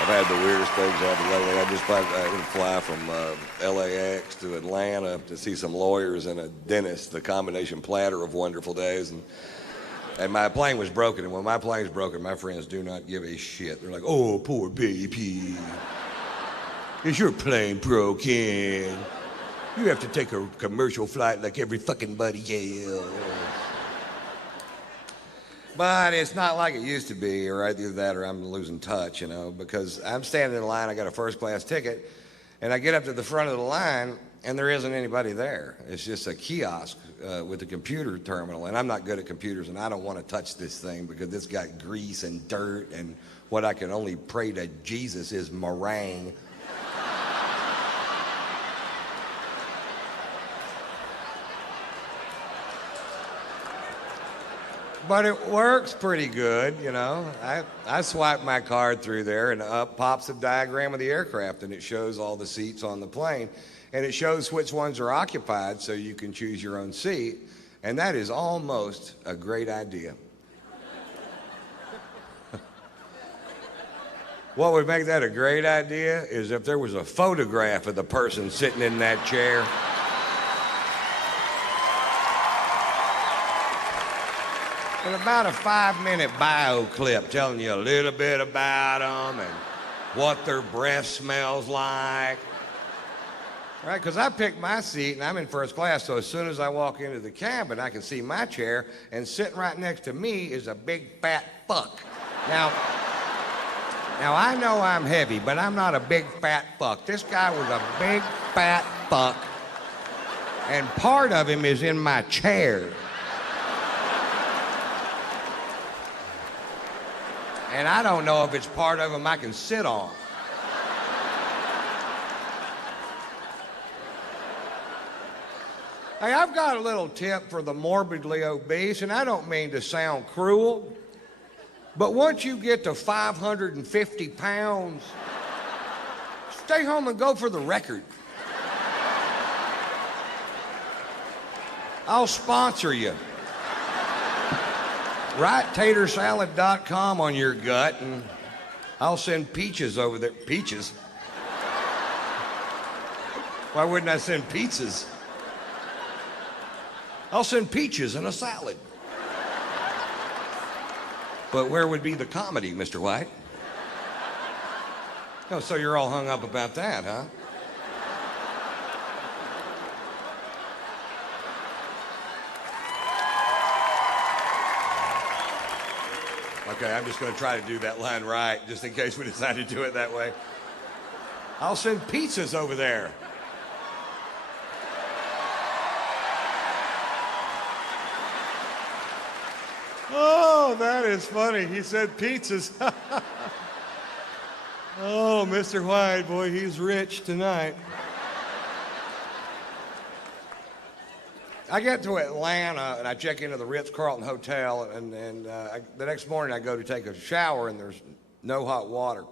I've had the weirdest things happen lately. I just going to fly from LAX to Atlanta to see some lawyers and a dentist, the combination platter of wonderful days. And my plane was broken, and when my plane's broken, my friends do not give a shit. They're like, oh, poor baby. Is your plane broken? You have to take a commercial flight like every fucking buddy else. But it's not like it used to be, or either that or I'm losing touch, because I'm standing in line, I got a first class ticket, and I get up to the front of the line, and there isn't anybody there. It's just a kiosk with a computer terminal, and I'm not good at computers, and I don't want to touch this thing because it's got grease and dirt, and what I can only pray to Jesus is meringue. But it works pretty good, I swipe my card through there, and up pops a diagram of the aircraft, and it shows all the seats on the plane, and it shows which ones are occupied so you can choose your own seat, and that is almost a great idea. What would make that a great idea is if there was a photograph of the person sitting in that chair. And about a 5-minute bio clip telling you a little bit about them and what their breath smells like. Right? Because I picked my seat and I'm in first class, so as soon as I walk into the cabin, I can see my chair, and sitting right next to me is a big fat fuck. Now I know I'm heavy, but I'm not a big fat fuck. This guy was a big fat fuck, and part of him is in my chair. And I don't know if it's part of them I can sit on. Hey, I've got a little tip for the morbidly obese, and I don't mean to sound cruel, but once you get to 550 pounds, stay home and go for the record. I'll sponsor you. Write tatersalad.com on your gut, and I'll send peaches over there. Peaches? Why wouldn't I send pizzas? I'll send peaches in a salad. But where would be the comedy, Mr. White? Oh, so you're all hung up about that, huh? Okay, I'm just going to try to do that line right, just in case we decide to do it that way. I'll send pizzas over there. Oh, that is funny. He said pizzas. Oh, Mr. White, boy, he's rich tonight. I get to Atlanta, and I check into the Ritz-Carlton Hotel, and the next morning I go to take a shower, and there's no hot water.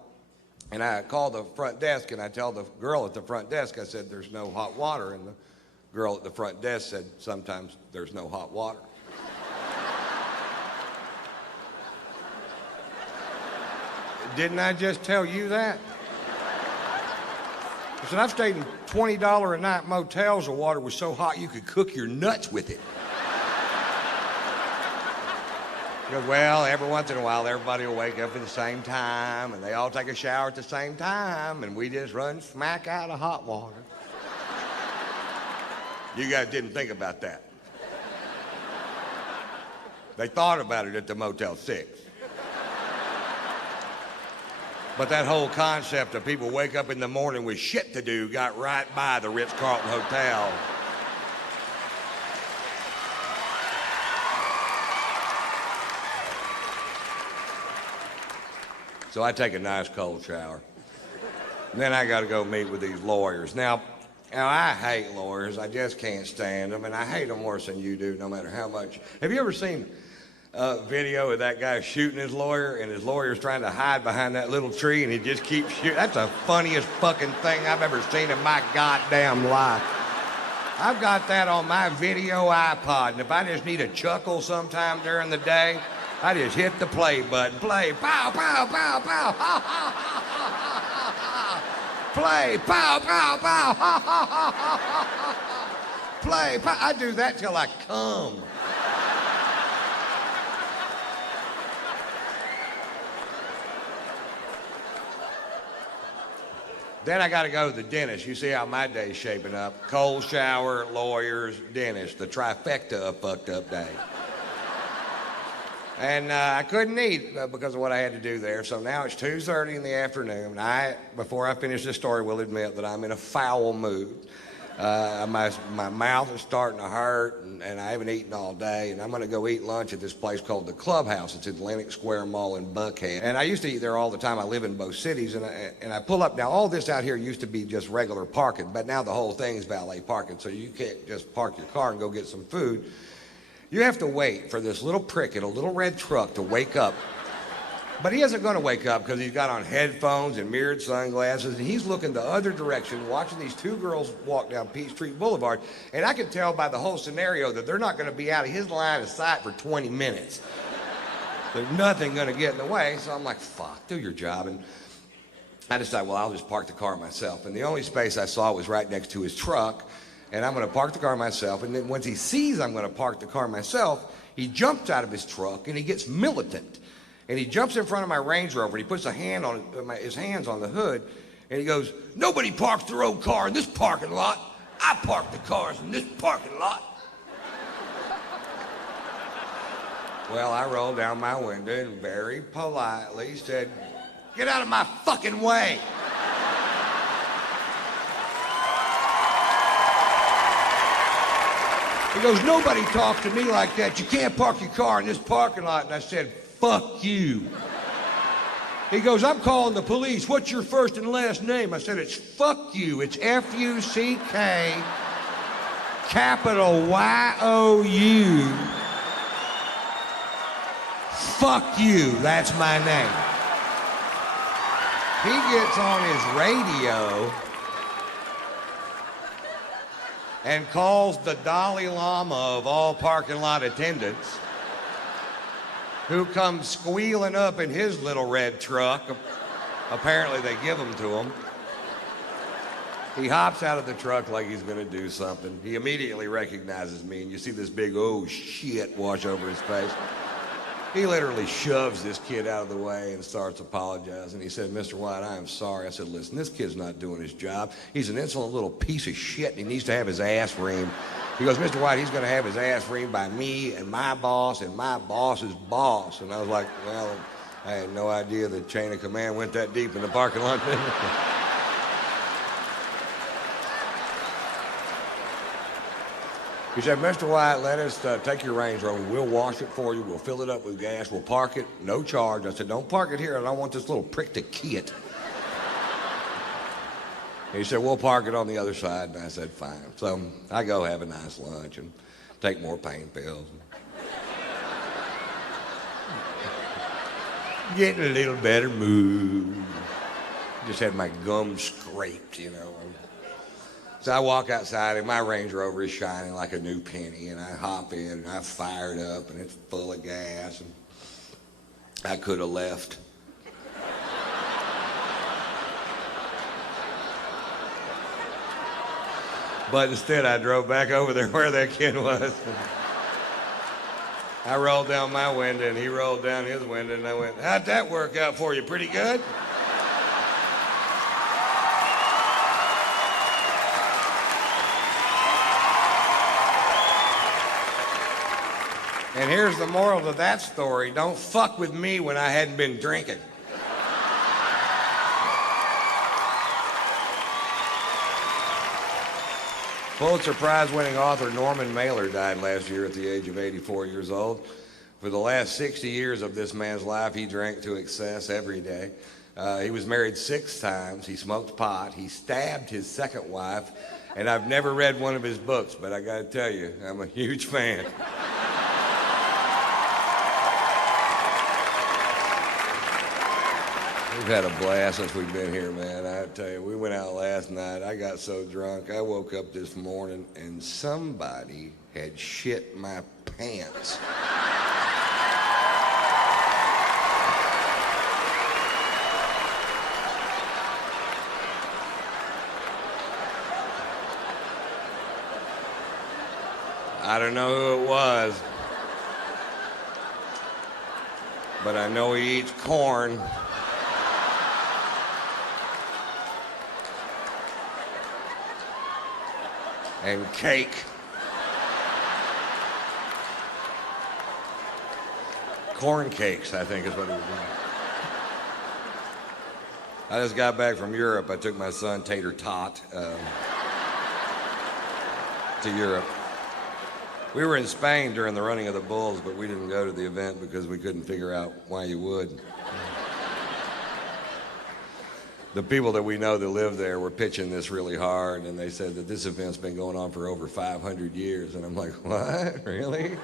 And I call the front desk, and I tell the girl at the front desk, I said, there's no hot water. And the girl at the front desk said, sometimes there's no hot water. Didn't I just tell you that? I said, I've stayed in $20 a night motels where water was so hot you could cook your nuts with it. He goes, well, every once in a while, everybody will wake up at the same time, and they all take a shower at the same time, and we just run smack out of hot water. You guys didn't think about that. They thought about it at the Motel 6. But that whole concept of people wake up in the morning with shit to do got right by the Ritz-Carlton Hotel. So I take a nice cold shower. And then I got to go meet with these lawyers. Now, I hate lawyers. I just can't stand them, and I hate them worse than you do, no matter how much. Have you ever seen video of that guy shooting his lawyer, and his lawyer's trying to hide behind that little tree, and he just keeps shooting? That's the funniest fucking thing I've ever seen in my goddamn life. I've got that on my video iPod, and if I just need a chuckle sometime during the day, I just hit the play button. Play, pow, pow, pow, pow, ha, ha, ha, ha, ha, ha. Play, pow, pow, pow, ha, ha, ha, ha, ha. Play, pow. I do that till I come. Then I got to go to the dentist. You see how my day's shaping up. Cold shower, lawyers, dentist. The trifecta of fucked up day. And I couldn't eat because of what I had to do there. So now it's 2:30 in the afternoon. Before I finish this story, will admit that I'm in a foul mood. My mouth is starting to hurt, and I haven't eaten all day, and I'm going to go eat lunch at this place called the Clubhouse. It's at Atlantic Square Mall in Buckhead. And I used to eat there all the time. I live in both cities, and I pull up. Now, all this out here used to be just regular parking, but now the whole thing is valet parking, so you can't just park your car and go get some food. You have to wait for this little prick in a little red truck to wake up. But he isn't going to wake up because he's got on headphones and mirrored sunglasses, and he's looking the other direction, watching these two girls walk down Peachtree Boulevard. And I can tell by the whole scenario that they're not going to be out of his line of sight for 20 minutes. There's nothing going to get in the way. So I'm like, fuck, do your job. And I decided, well, I'll just park the car myself. And the only space I saw was right next to his truck. And I'm going to park the car myself. And then once he sees I'm going to park the car myself, he jumps out of his truck and he gets militant. And he jumps in front of my Range Rover, and he puts his hands on the hood, and he goes, "Nobody parks their own car in this parking lot. I park the cars in this parking lot." Well, I rolled down my window and very politely said, "Get out of my fucking way." He goes, "Nobody talks to me like that. You can't park your car in this parking lot." And I said, "Fuck you." He goes, "I'm calling the police. What's your first and last name?" I said, "It's fuck you. It's F-U-C-K, capital Y-O-U. Fuck you. That's my name." He gets on his radio and calls the Dalai Lama of all parking lot attendants, who comes squealing up in his little red truck. Apparently they give them to him. He hops out of the truck like he's gonna do something. He immediately recognizes me, and you see this big, "oh shit," wash over his face. He literally shoves this kid out of the way and starts apologizing. He said, "Mr. White, I am sorry." I said, "Listen, this kid's not doing his job. He's an insolent little piece of shit, and he needs to have his ass reamed." He goes, "Mr. White, he's going to have his ass reamed by me and my boss's boss." And I was like, well, I had no idea the chain of command went that deep in the parking lot. He said, "Mr. White, let us take your Range Rover. We'll wash it for you. We'll fill it up with gas. We'll park it, no charge." I said, "Don't park it here. I don't want this little prick to key it." He said, "We'll park it on the other side." And I said, "Fine." So I go have a nice lunch and take more pain pills. Getting a little better mood. Just had my gums scraped, you know. So I walk outside, and my Range Rover is shining like a new penny, and I hop in, and I fire it up, and it's full of gas, and I could have left. But instead, I drove back over there where that kid was. I rolled down my window, and he rolled down his window, and I went, "How'd that work out for you? Pretty good?" And here's the moral to that story: don't fuck with me when I hadn't been drinking. Pulitzer Prize-winning author Norman Mailer died last year at the age of 84 years old. For the last 60 years of this man's life, he drank to excess every day. He was married 6 times. He smoked pot. He stabbed his second wife. And I've never read one of his books, but I got to tell you, I'm a huge fan. We've had a blast since we've been here, man. I tell you, we went out last night. I got so drunk. I woke up this morning and somebody had shit my pants. I don't know who it was, but I know he eats corn. And cake. Corn cakes, I think is what it was doing. I just got back from Europe. I took my son, Tater Tot, to Europe. We were in Spain during the running of the bulls, but we didn't go to the event because we couldn't figure out why you would. The people that we know that live there were pitching this really hard, and they said that this event's been going on for over 500 years. And I'm like, what? Really?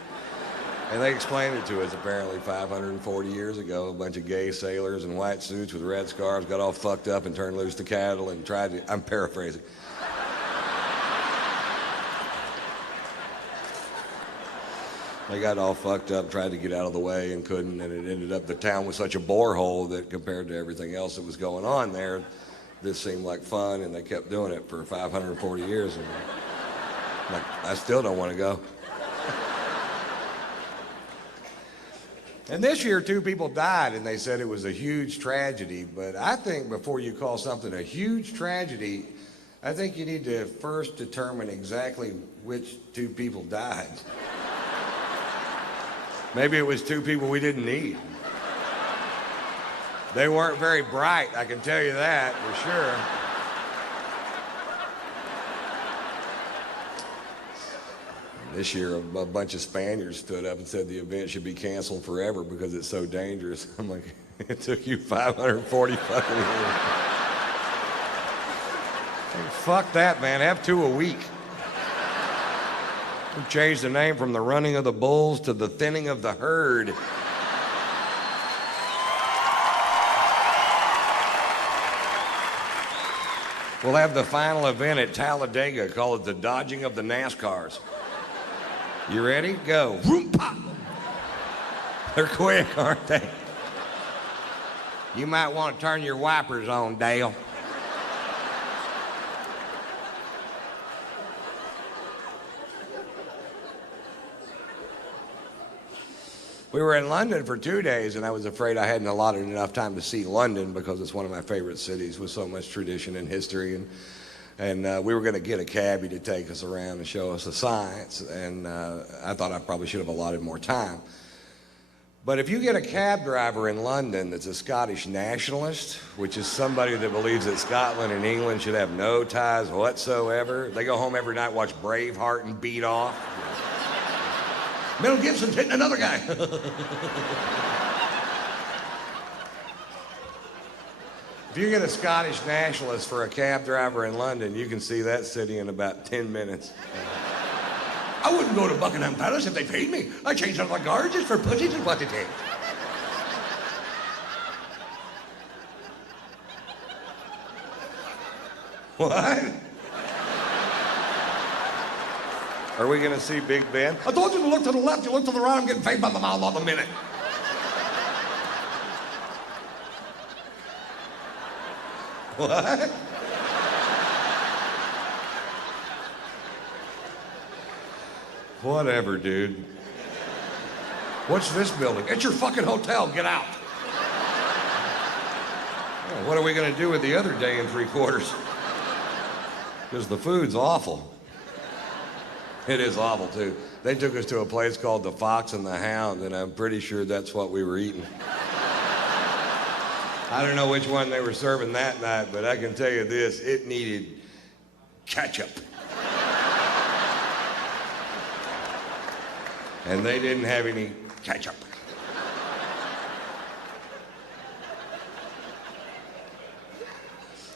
And they explained it to us. Apparently 540 years ago, a bunch of gay sailors in white suits with red scarves got all fucked up and turned loose the cattle and tried to, I'm paraphrasing. They got all fucked up, tried to get out of the way and couldn't, and it ended up, the town was such a borehole that compared to everything else that was going on there, this seemed like fun, and they kept doing it for 540 years. And like, I still don't want to go. And this year, 2 people died, and they said it was a huge tragedy, but I think before you call something a huge tragedy, I think you need to first determine exactly which 2 people died. Maybe it was 2 people we didn't need. They weren't very bright, I can tell you that for sure. This year, a bunch of Spaniards stood up and said the event should be canceled forever because it's so dangerous. I'm like, it took you 540 fucking years. Hey, fuck that, man. Have 2 a week. We changed the name from the running of the bulls to the thinning of the herd. We'll have the final event at Talladega, call it the dodging of the NASCARs. You ready? Go. Vroom, pop. They're quick, aren't they? You might want to turn your wipers on, Dale. We were in London for 2 days, and I was afraid I hadn't allotted enough time to see London because it's one of my favorite cities with so much tradition and history. And we were going to get a cabbie to take us around and show us the sights, and I thought I probably should have allotted more time. But if you get a cab driver in London that's a Scottish nationalist, which is somebody that believes that Scotland and England should have no ties whatsoever, they go home every night, watch Braveheart and beat off. Mel Gibson's hitting another guy. If you get a Scottish nationalist for a cab driver in London, you can see that city in about 10 minutes. I wouldn't go to Buckingham Palace if they paid me. I changed out my guards just for pussies and what it is. What? Are we going to see Big Ben? I told you to look to the left, you look to the right, I'm getting paid by the mile on the minute. What? Whatever, dude. What's this building? It's your fucking hotel, get out. Well, what are we going to do with the other day and 3/4? Because the food's awful. It is awful, too. They took us to a place called the Fox and the Hound, and I'm pretty sure that's what we were eating. I don't know which one they were serving that night, but I can tell you this, it needed ketchup. And they didn't have any ketchup.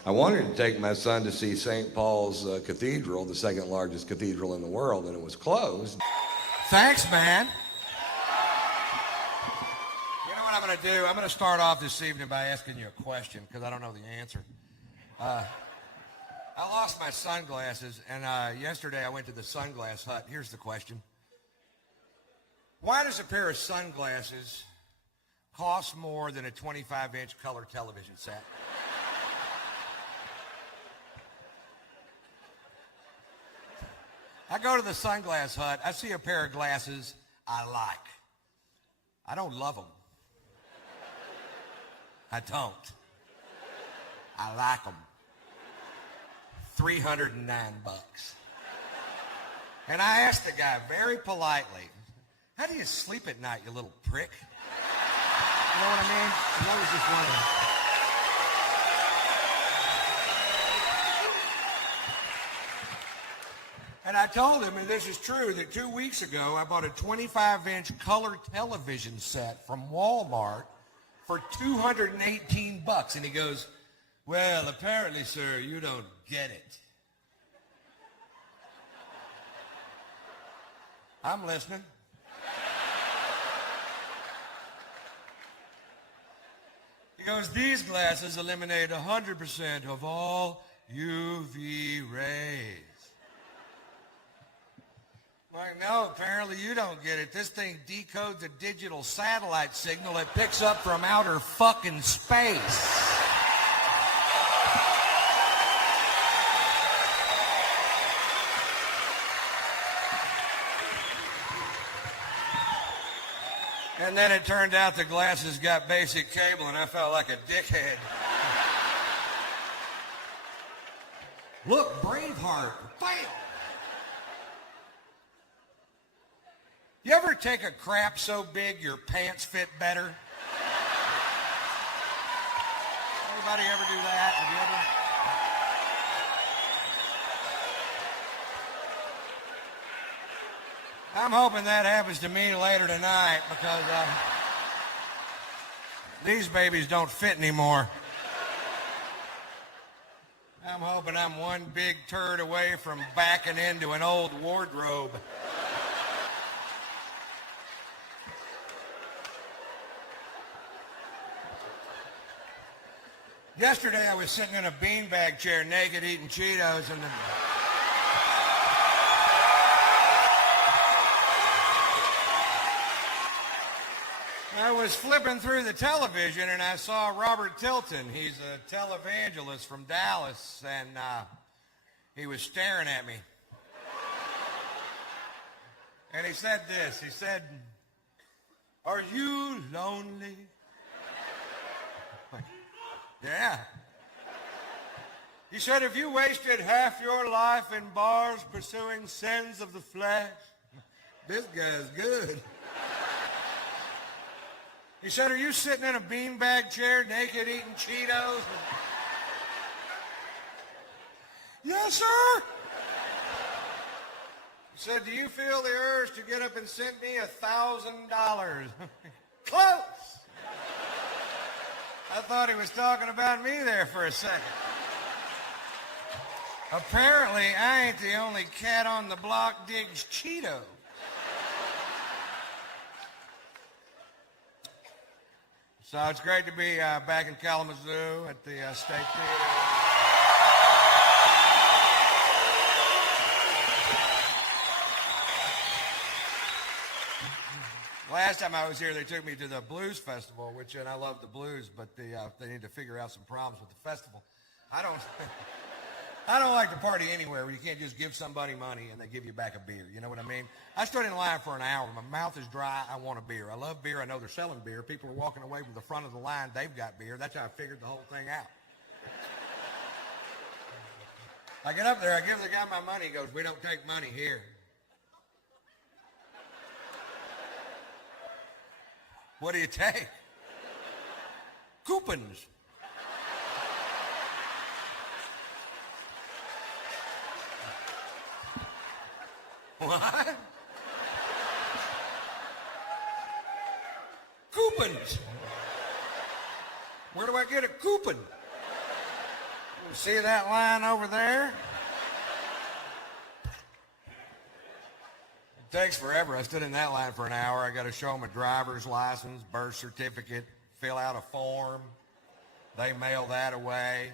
I wanted to take my son to see St. Paul's Cathedral, the 2nd largest cathedral in the world, and it was closed. Thanks, man. You know what I'm going to do? I'm going to start off this evening by asking you a question because I don't know the answer. I lost my sunglasses, and yesterday I went to the sunglass hut. Here's the question. Why does a pair of sunglasses cost more than a 25-inch color television set? I go to the sunglass hut. I see a pair of glasses I like. I don't love them. I don't. I like them. $309. And I asked the guy very politely, how do you sleep at night, you little prick? You know what I mean? And I was just wondering. And I told him, and this is true, that 2 weeks ago I bought a 25-inch color television set from Walmart for $218. And he goes, well, apparently, sir, you don't get it. I'm listening. He goes, these glasses eliminate 100% of all UV rays. I'm like, no, apparently you don't get it. This thing decodes a digital satellite signal it picks up from outer fucking space. And then it turned out the glasses got basic cable, and I felt like a dickhead. Look, Braveheart, bam! You ever take a crap so big your pants fit better? Anybody ever do that? Have you ever? I'm hoping that happens to me later tonight because these babies don't fit anymore. I'm hoping I'm one big turd away from backing into an old wardrobe. Yesterday I was sitting in a beanbag chair naked eating Cheetos and I was flipping through the television and I saw Robert Tilton. He's a televangelist from Dallas, and he was staring at me. And he said this. He said, are you lonely? Yeah. He said, if you wasted half your life in bars pursuing sins of the flesh, this guy's good. He said, are you sitting in a beanbag chair naked eating Cheetos? Yes, sir. He said, do you feel the urge to get up and send me $1,000? Close. I thought he was talking about me there for a second. Apparently, I ain't the only cat on the block digs Cheetos. So it's great to be back in Kalamazoo at the State Theater. Last time I was here, they took me to the Blues Festival, and I love the blues, but they need to figure out some problems with the festival. I don't like to party anywhere where you can't just give somebody money and they give you back a beer. You know what I mean? I stood in line for an hour. My mouth is dry. I want a beer. I love beer. I know they're selling beer. People are walking away from the front of the line. They've got beer. That's how I figured the whole thing out. I get up there. I give the guy my money. He goes, we don't take money here. What do you take? Coupons. What? Coupons. Where do I get a coupon? You see that line over there? Takes forever. I stood in that line for an hour. I got to show them a driver's license, birth certificate, fill out a form. They mail that away.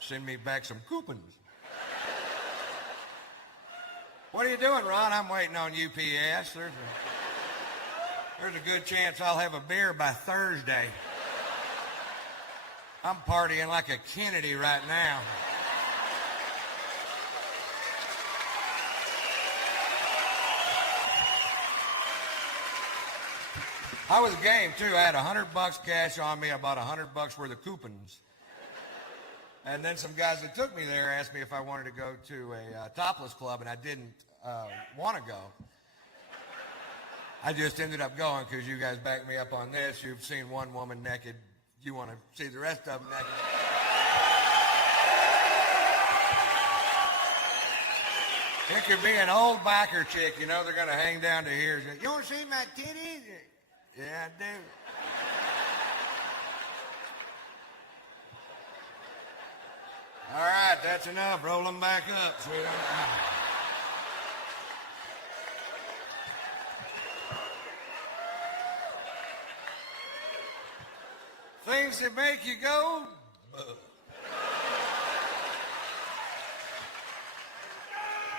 Send me back some coupons. What are you doing, Ron? I'm waiting on UPS. There's a good chance I'll have a beer by Thursday. I'm partying like a Kennedy right now. I was game, too. I had $100 cash on me. I bought $100 worth of coupons. And then some guys that took me there asked me if I wanted to go to a topless club, and I didn't want to go. I just ended up going because you guys backed me up on this. You've seen one woman naked. You want to see the rest of them naked. It could be an old biker chick, you know, they're going to hang down to here. You want to see my titties? Yeah, I do. All right, that's enough. Roll them back up, sweetheart. Things that make you go,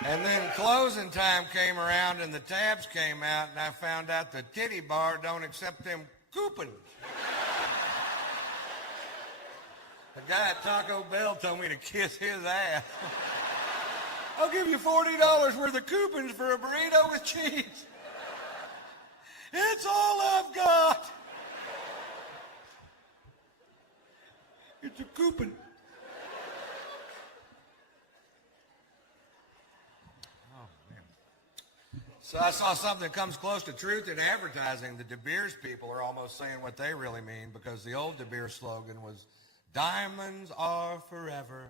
And then closing time came around and the tabs came out and I found out the titty bar don't accept them coupons. The guy at Taco Bell told me to kiss his ass. I'll give you $40 worth of coupons for a burrito with cheese. It's all I've got. It's a coupon. So I saw something that comes close to truth in advertising. The De Beers people are almost saying what they really mean, because the old De Beers slogan was, diamonds are forever.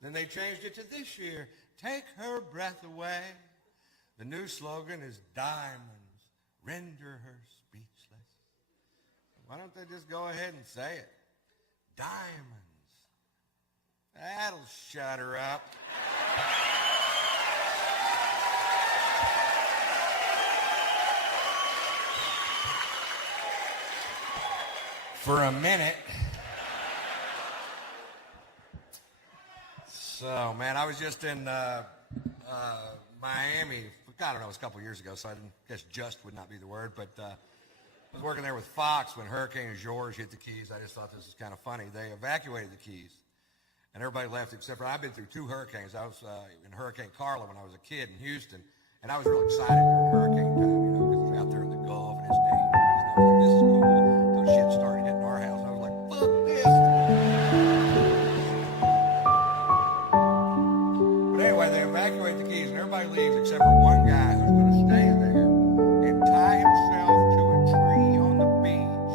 Then they changed it to this year, take her breath away. The new slogan is, diamonds render her speechless. Why don't they just go ahead and say it? Diamonds. That'll shut her up. For a minute. So, man, I was just in Miami. I don't know, it was a couple years ago, so I guess just would not be the word, but I was working there with Fox when Hurricane George hit the Keys. I just thought this was kind of funny. They evacuated the Keys, and everybody left except for, I've been through two hurricanes. I was in Hurricane Carla when I was a kid in Houston, and I was real excited during hurricane time, you know, because it's out there in the Gulf and it's dangerous. And I was like, this is cool. Until shit started hitting our house. I was like, fuck this. But anyway, they evacuate the Keys, and everybody leaves except for one guy who's going to stay there and tie himself to a tree on the beach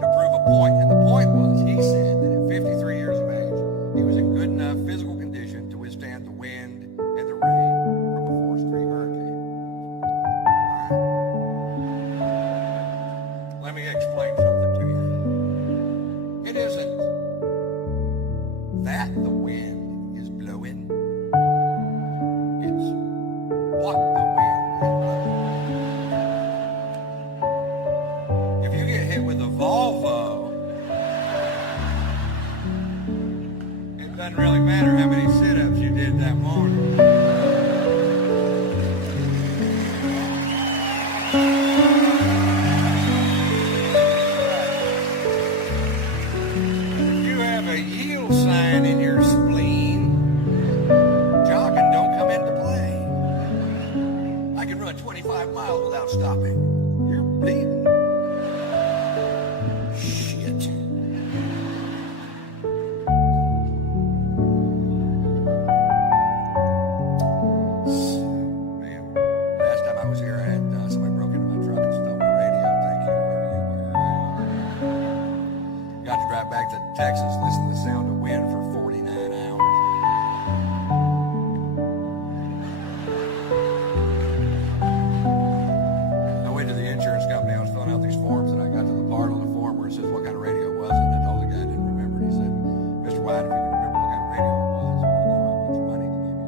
to prove a point. And the point was, he said that at 53 years of age, he was in good enough physical condition to withstand the wind and the rain from a Force 3 hurricane. All right. Let me explain something to you. It isn't that the wind is blowing. It's what the wind is blowing. If you get hit with a Volvo, it doesn't really matter how many sit-ups you did that morning. If you have a yield sign in your spleen, jogging don't come into play. I can run 25 miles without stopping. You're bleeding. Shit. Man, last time I was here, I had somebody broke into my truck and stole my radio. Thank you, whoever you were. Got to drive back to Texas, listen to the sound of wind for 49 hours. I went to the insurance company. I was filling out these forms, and I got to the part on the form where it says what kind of radio was it. And I told the guy I didn't remember. And he said, Mr. White, if you can remember what kind of radio it was, we'll know how much money to give you.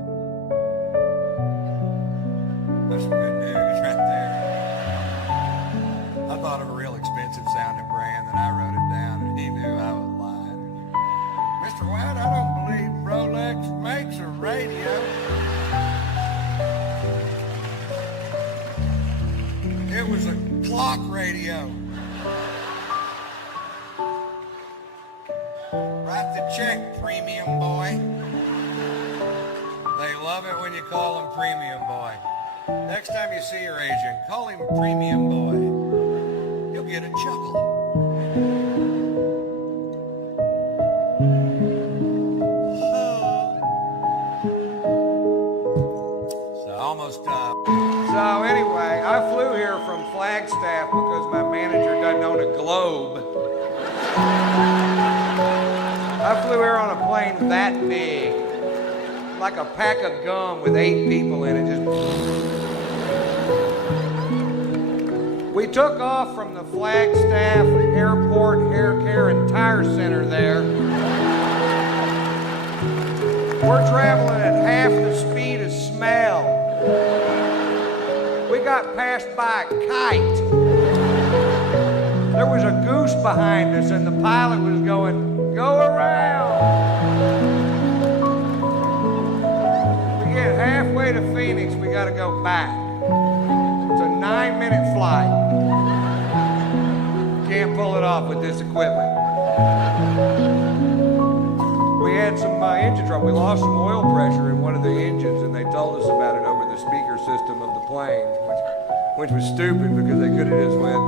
was a clock radio. Write the check, premium boy. They love it when you call him premium boy. Next time you see your agent, call him premium boy. You'll get a chuckle. So anyway, I flew here from Flagstaff because my manager doesn't own a globe. I flew here on a plane that big, like a pack of gum with 8 people in it. We took off from the Flagstaff Airport Hair Care and Tire Center there. We're traveling at half the speed of smell. We got passed by a kite. There was a goose behind us and the pilot was going, "Go around." We get halfway to Phoenix, we gotta go back. It's a 9-minute flight. Can't pull it off with this equipment. We had some engine trouble. We lost some oil pressure in one of the engines and they told us about it over the speaker system of the plane, which was stupid because they could have just went,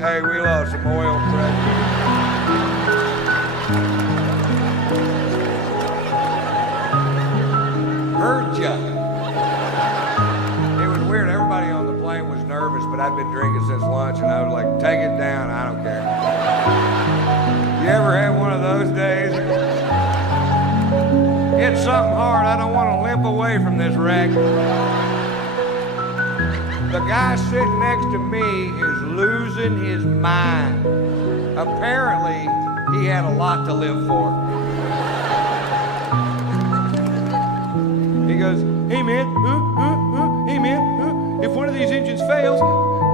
"Hey, we lost some oil pressure." Heard ya. It was weird. Everybody on the plane was nervous, but I'd been drinking since lunch and I was like, "Take it down, I don't care." You ever had one of those days? Hit something hard, I don't want to limp away from this wreck. The guy sitting next to me is losing his mind. Apparently, he had a lot to live for. He goes, "Hey man, hey man, if one of these engines fails,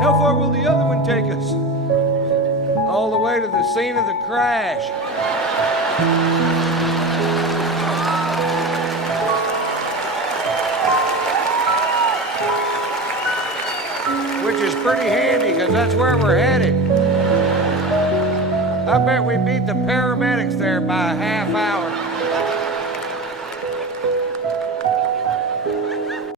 how far will the other one take us?" All the way to the scene of the crash. Which is pretty handy because that's where we're headed. I bet we beat the paramedics there by a half hour.